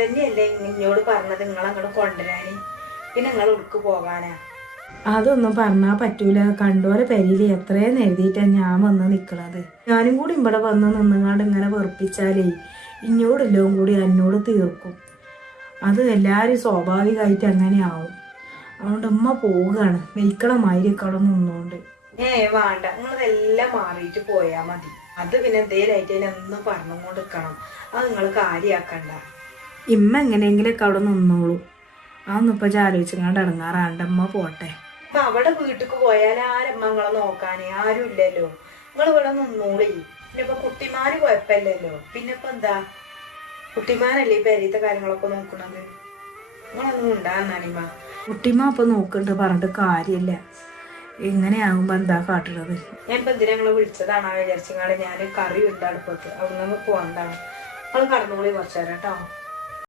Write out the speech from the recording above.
തന്നെയല്ലേ ഇന്നോട് പറഞ്ഞത് നിങ്ങളങ്ങോട്ട് കൊണ്ടുവരാന്, പിന്നെ നിങ്ങൾ ഉടുക്ക് പോകാനാ? അതൊന്നും പറഞ്ഞാൽ പറ്റൂല. കണ്ടോലെ പെരിയിൽ എത്രയെന്ന് എഴുതിയിട്ടാണ് ഞാൻ വന്ന് നിൽക്കണത്. ഞാനും കൂടി ഇവിടെ വന്ന് നിന്നുങ്ങാണ്ട് ഇങ്ങനെ വെറുപ്പിച്ചാലേ ഇന്നോടെല്ലാം കൂടി എന്നോട് തീർക്കും. അത് എല്ലാവരും സ്വാഭാവികമായിട്ട് അങ്ങനെ ആവും. അതുകൊണ്ട് ഉമ്മ പോവുകയാണ്. വെയ്ക്കളമാതിരി അവിടെ നിന്നുകൊണ്ട്. വേണ്ട, നിങ്ങളതെല്ലാം മാറിയിട്ട് പോയാ മതി. അത് പിന്നെ എന്തേലായിട്ട് അതിനൊന്നും പറഞ്ഞുകൊണ്ട് നിൽക്കണം. അത് നിങ്ങൾ കാര്യാക്കണ്ട. ഇമ്മ എങ്ങനെയെങ്കിലൊക്കെ അവിടെ നിന്നോളൂ. അതൊന്നും ഇപ്പൊ ആലോചിച്ചങ്ങാണ്ട് ഇറങ്ങാറാണ്ട്. അമ്മ പോട്ടെ. അപ്പൊ അവിടെ വീട്ടിക്ക് പോയാൽ ആരമ്മ നിങ്ങളെ നോക്കാന് ആരും ഇല്ലല്ലോ. നിങ്ങൾ ഇവിടെ നിന്നോളി. പിന്നെ ഇപ്പൊ കുട്ടിമാര് കുഴപ്പമില്ലല്ലോ. പിന്നെ ഇപ്പൊ എന്താ, കുട്ടിമാരല്ലേ ഈ പെരീത്തെ കാര്യങ്ങളൊക്കെ നോക്കണത്. നിങ്ങളൊന്നും ഉണ്ടാകുന്നാണിമ്മ. കുട്ടിമ്മ ഇപ്പൊ നോക്കണ്ട് പറഞ്ഞിട്ട് കാര്യമില്ല. ഇങ്ങനെയാകുമ്പോ എന്താ കാട്ടുന്നത്? ഞാനിപ്പോ എന്തിനാ നിങ്ങളെ വിളിച്ചതാണോ വിചാരിച്ചങ്ങാട്. ഞാൻ കറി ഉണ്ട് അടുപ്പത്ത്, അവിടുന്ന് പോകണ്ടാണ്. നിങ്ങൾ കടന്നുകൂടി കുറച്ചു തരാം കേട്ടോ.